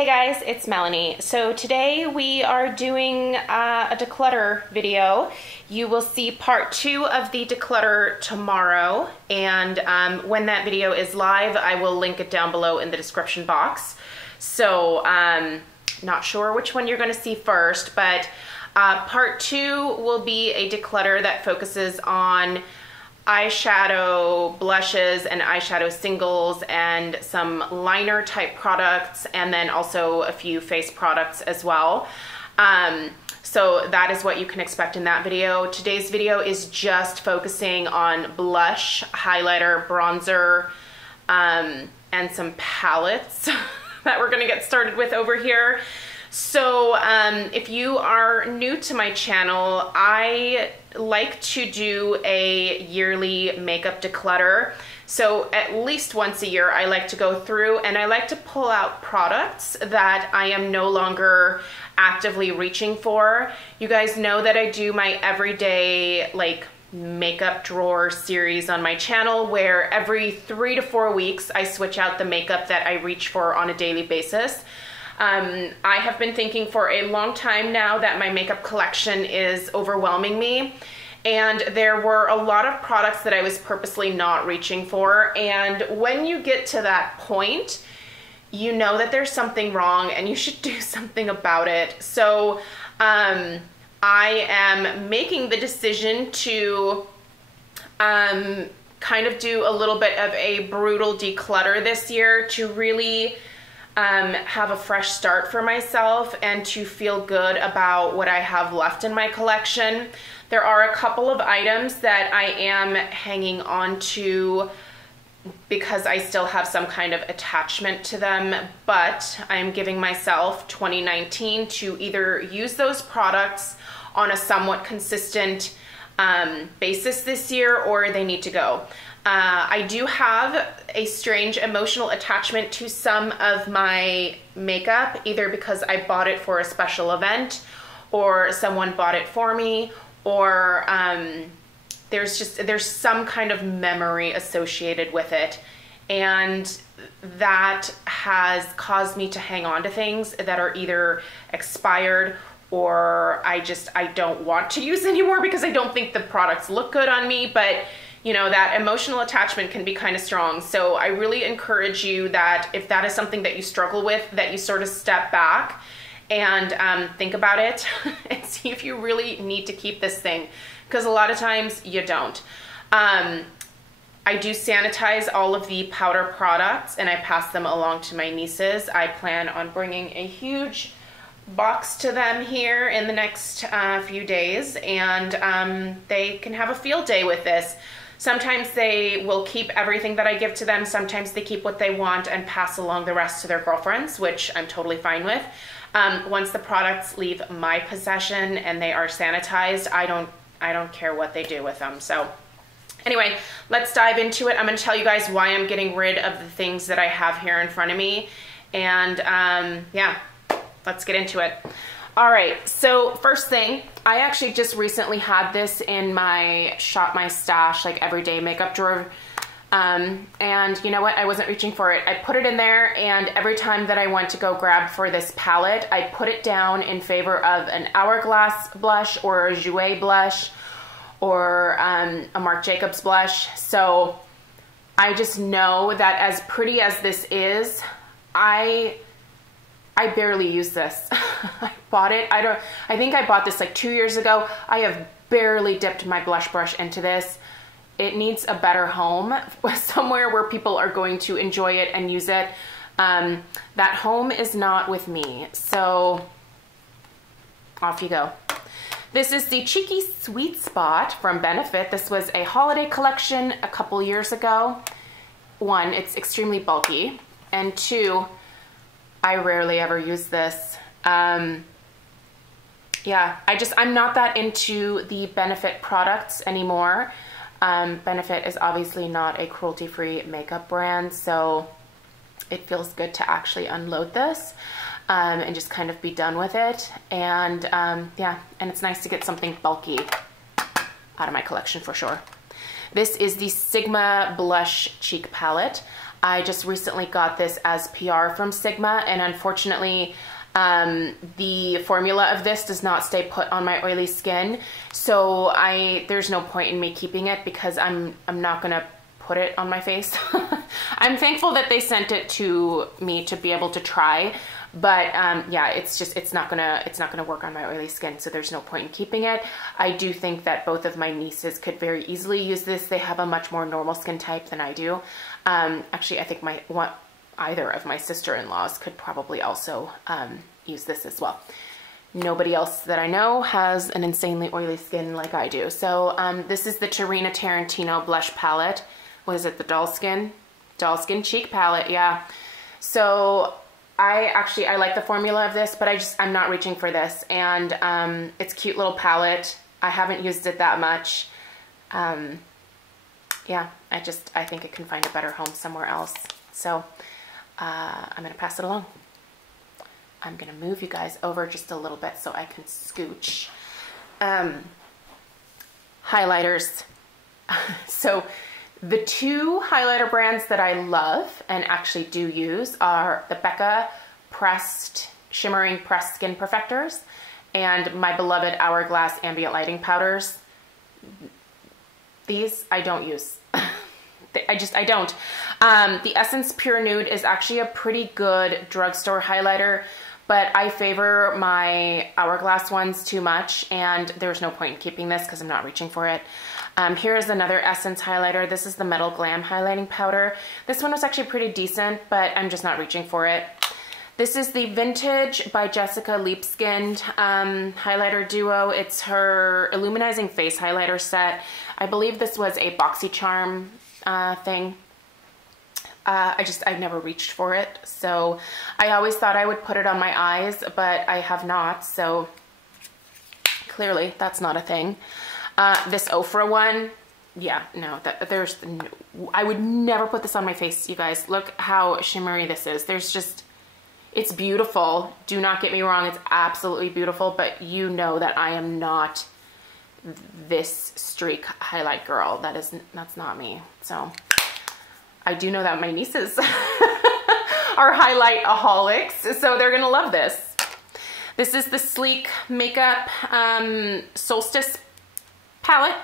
Hey guys, it's Melanie. So today we are doing a declutter video. You will see part 2 of the declutter tomorrow, and when that video is live, I will link it down below in the description box. So not sure which one you're going to see first, but part 2 will be a declutter that focuses on eyeshadow blushes and eyeshadow singles and some liner type products, and then also a few face products as well. So that is what you can expect in that video. Today's video is just focusing on blush, highlighter, bronzer, and some palettes that we're gonna get started with over here. So if you are new to my channel, I like to do a yearly makeup declutter. So at least once a year, I like to go through and I like to pull out products that I am no longer actively reaching for. You guys know that I do my everyday makeup drawer series on my channel, where every 3 to 4 weeks I switch out the makeup that I reach for on a daily basis. I have been thinking for a long time now that my makeup collection is overwhelming me, and there were a lot of products that I was purposely not reaching for, and when you get to that point, you know that there's something wrong and you should do something about it. So I am making the decision to kind of do a little bit of a brutal declutter this year to really have a fresh start for myself and to feel good about what I have left in my collection. There are a couple of items that I am hanging on to because I still have some kind of attachment to them, but I'm giving myself 2019 to either use those products on a somewhat consistent basis this year, or they need to go. I do have a strange emotional attachment to some of my makeup, either because I bought it for a special event or someone bought it for me, or there's some kind of memory associated with it, and that has caused me to hang on to things that are either expired or I don't want to use anymore because I don't think the products look good on me. But you know, that emotional attachment can be kind of strong. So I really encourage you that if that is something that you struggle with, that you sort of step back and think about it and see if you really need to keep this thing, because a lot of times you don't. I do sanitize all of the powder products and I pass them along to my nieces. I plan on bringing a huge box to them here in the next few days, and they can have a field day with this. Sometimes they will keep everything that I give to them. Sometimes they keep what they want and pass along the rest to their girlfriends, which I'm totally fine with. Once the products leave my possession and they are sanitized, I don't care what they do with them. So anyway, let's dive into it. I'm going to tell you guys why I'm getting rid of the things that I have here in front of me. And yeah, let's get into it. All right, so first thing, I actually just recently had this in my Shop My Stash, everyday makeup drawer. And you know what? I wasn't reaching for it. I put it in there, and every time that I went to go grab for this palette, I put it down in favor of an Hourglass blush or a Jouer blush or a Marc Jacobs blush. So I just know that as pretty as this is, I barely use this. I bought it. I think I bought this 2 years ago. I have barely dipped my blush brush into this. It needs a better home, somewhere where people are going to enjoy it and use it. That home is not with me. So off you go. This is the Cheeky Sweet Spot from Benefit. This was a holiday collection a couple years ago. 1, it's extremely bulky, and 2, I rarely ever use this. Yeah, I'm not that into the Benefit products anymore. Benefit is obviously not a cruelty-free makeup brand, so it feels good to actually unload this and just kind of be done with it. And yeah, and it's nice to get something bulky out of my collection for sure. This is the Sigma Blush Cheek Palette. I just recently got this as PR from Sigma, and unfortunately, the formula of this does not stay put on my oily skin. So there's no point in me keeping it because I'm not gonna put it on my face. I'm thankful that they sent it to me to be able to try, but yeah, it's not gonna work on my oily skin, so there's no point in keeping it. I do think that both of my nieces could very easily use this. They have a much more normal skin type than I do. Actually, I think either of my sister-in-laws could probably also use this as well. Nobody else that I know has an insanely oily skin like I do. So this is the Tarina Tarantino blush palette. What is it? The Doll Skin Cheek palette. Yeah. So I like the formula of this, but I'm not reaching for this. And it's a cute little palette. I haven't used it that much. Yeah, I think it can find a better home somewhere else. So I'm gonna pass it along. I'm gonna move you guys over just a little bit so I can scooch. Highlighters. So the two highlighter brands that I love and actually do use are the Becca Shimmering Pressed Skin Perfectors and my beloved Hourglass Ambient Lighting Powders. These I don't use. I don't. The Essence Pure Nude is actually a pretty good drugstore highlighter, but I favor my Hourglass ones too much, and there's no point in keeping this because I'm not reaching for it. Here is another Essence highlighter. This is the Metal Glam Highlighting Powder. This one was actually pretty decent, but I'm just not reaching for it. This is the Vintage by Jessica Leap Skinned highlighter duo. It's her Illuminizing Face highlighter set. I believe this was a Boxycharm thing. I've never reached for it. So I always thought I would put it on my eyes, but I have not. So clearly that's not a thing. This Ofra one, yeah, no, I would never put this on my face, you guys. Look how shimmery this is. It's beautiful. Do not get me wrong. It's absolutely beautiful, but you know that I am not this streak highlight girl. That's not me. So I do know that my nieces are highlight-aholics, so they're gonna love this. This is the Sleek Makeup Solstice palette.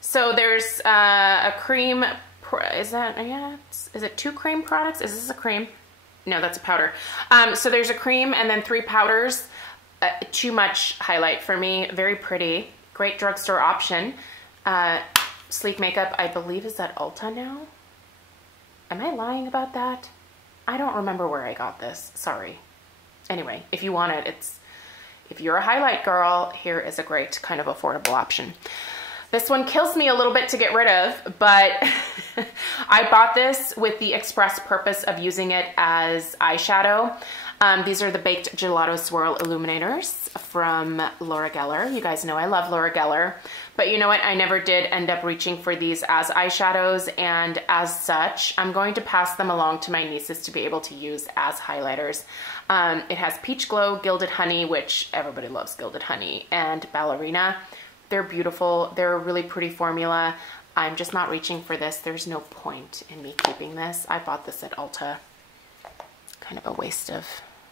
So there's a cream, is it 2 cream products? Is this a cream? No, that's a powder. So there's a cream and then 3 powders. Too much highlight for me. Very pretty. Great drugstore option. Sleek Makeup, I believe, is at Ulta now? Am I lying about that? I don't remember where I got this. Sorry. Anyway, if you want it, if you're a highlight girl, here is a great kind of affordable option. This one kills me a little bit to get rid of, but I bought this with the express purpose of using it as eyeshadow. These are the Baked Gelato Swirl Illuminators from Laura Geller. You guys know I love Laura Geller, but you know what? I never did end up reaching for these as eyeshadows, and as such, I'm going to pass them along to my nieces to be able to use as highlighters. It has Peach Glow, Gilded Honey, which everybody loves Gilded Honey, and Ballerina. They're beautiful. They're a really pretty formula. I'm just not reaching for this. There's no point in me keeping this. I bought this at Ulta. Kind of a waste of,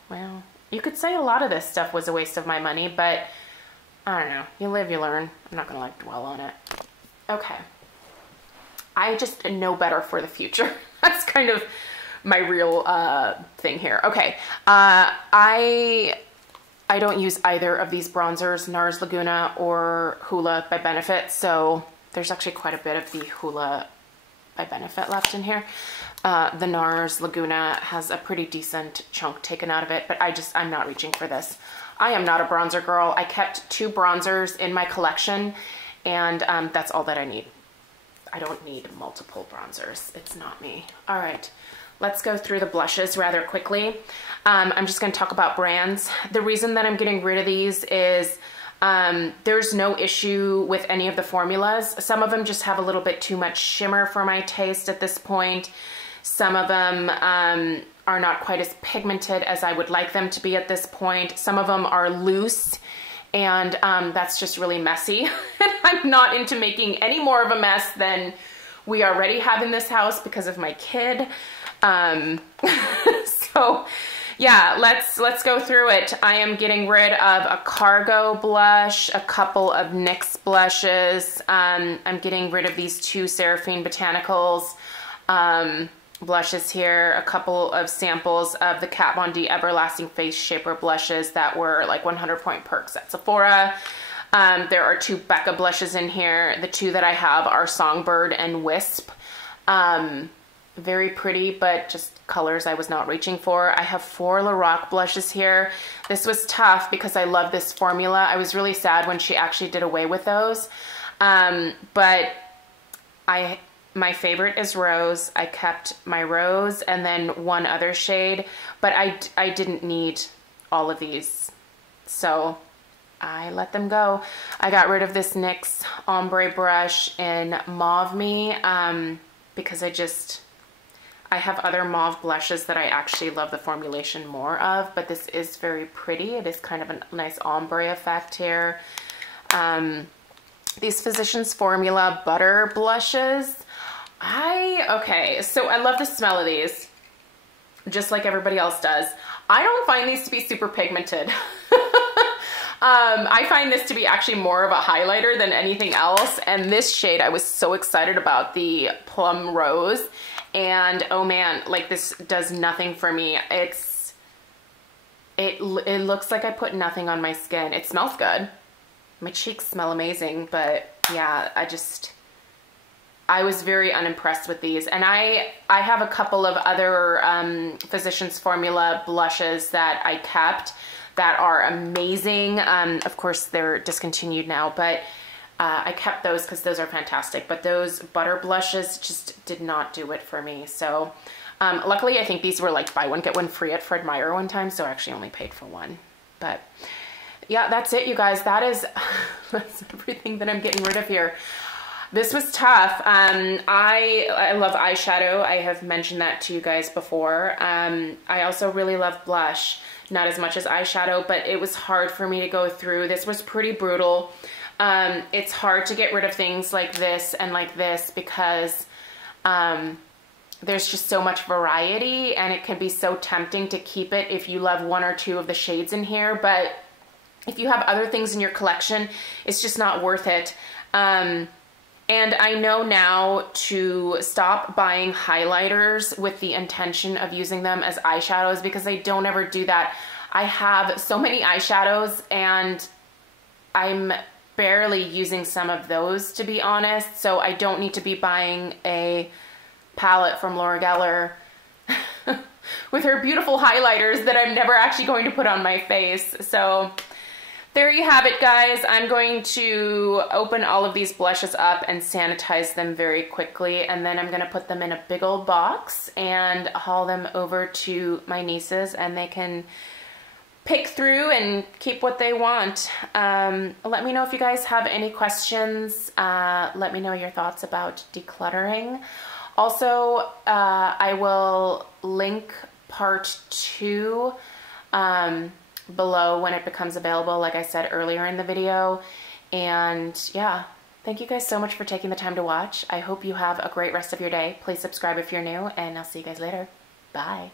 well, you could say a lot of this stuff was a waste of my money, but I don't know. You live, you learn. I'm not gonna dwell on it. Okay. I just know better for the future. That's kind of my real thing here. Okay. I don't use either of these bronzers, NARS Laguna or Hoola by Benefit, so there's actually quite a bit of the Hoola by Benefit left in here. The NARS Laguna has a pretty decent chunk taken out of it, but I'm not reaching for this. I am not a bronzer girl. I kept 2 bronzers in my collection, and that's all that I need. I don't need multiple bronzers. It's not me. All right. Let's go through the blushes rather quickly. I'm just going to talk about brands. The reason that I'm getting rid of these is there's no issue with any of the formulas. Some of them just have a little bit too much shimmer for my taste at this point. Some of them are not quite as pigmented as I would like them to be at this point. Some of them are loose, and that's just really messy. And I'm not into making any more of a mess than we already have in this house because of my kid. So yeah, let's go through it. I am getting rid of a Cargo blush, a couple of NYX blushes. I'm getting rid of these two Seraphine Botanicals blushes here, a couple of samples of the Kat Von D Everlasting Face Shaper blushes that were like 100 point perks at Sephora. There are two Becca blushes in here. The two that I have are Songbird and Wisp. Very pretty, but just colors I was not reaching for. I have 4 Lorac blushes here. This was tough because I love this formula. I was really sad when she actually did away with those. But my favorite is Rose. I kept my Rose and then one other shade, but I didn't need all of these. So I let them go. I got rid of this NYX ombre brush in Mauve Me because I have other mauve blushes that I actually love the formulation more of, but this is very pretty. It is kind of a nice ombre effect here. These Physicians Formula Butter blushes. Okay, so I love the smell of these, just like everybody else does. I don't find these to be super pigmented. I find this to be actually more of a highlighter than anything else. And this shade I was so excited about, the Plum Rose. And oh man, like this does nothing for me. It looks like I put nothing on my skin. It smells good. My cheeks smell amazing, but yeah, I was very unimpressed with these. And I have a couple of other Physicians Formula blushes that I kept that are amazing. Of course, they're discontinued now, but I kept those because those are fantastic. But those butter blushes just did not do it for me. So luckily, I think these were like buy one, get one free at Fred Meyer one time. So I actually only paid for one. But yeah, that's it, you guys. That's everything that I'm getting rid of here. This was tough. I love eyeshadow. I have mentioned that to you guys before. I also really love blush. Not as much as eyeshadow, but it was hard for me to go through. This was pretty brutal. It's hard to get rid of things like this and like this because there's just so much variety, and it can be so tempting to keep it if you love one or two of the shades in here. But if you have other things in your collection, it's just not worth it. And I know now to stop buying highlighters with the intention of using them as eyeshadows, because I don't ever do that. I have so many eyeshadows and I'm barely using some of those, to be honest. So I don't need to be buying a palette from Laura Geller with her beautiful highlighters that I'm never actually going to put on my face. So there you have it, guys. I'm going to open all of these blushes up and sanitize them very quickly, and then I'm going to put them in a big old box and haul them over to my nieces, and they can pick through and keep what they want. Let me know if you guys have any questions. Let me know your thoughts about decluttering. Also, I will link part 2 below when it becomes available, like I said earlier in the video. And yeah, thank you guys so much for taking the time to watch. I hope you have a great rest of your day. Please subscribe if you're new, and I'll see you guys later. Bye.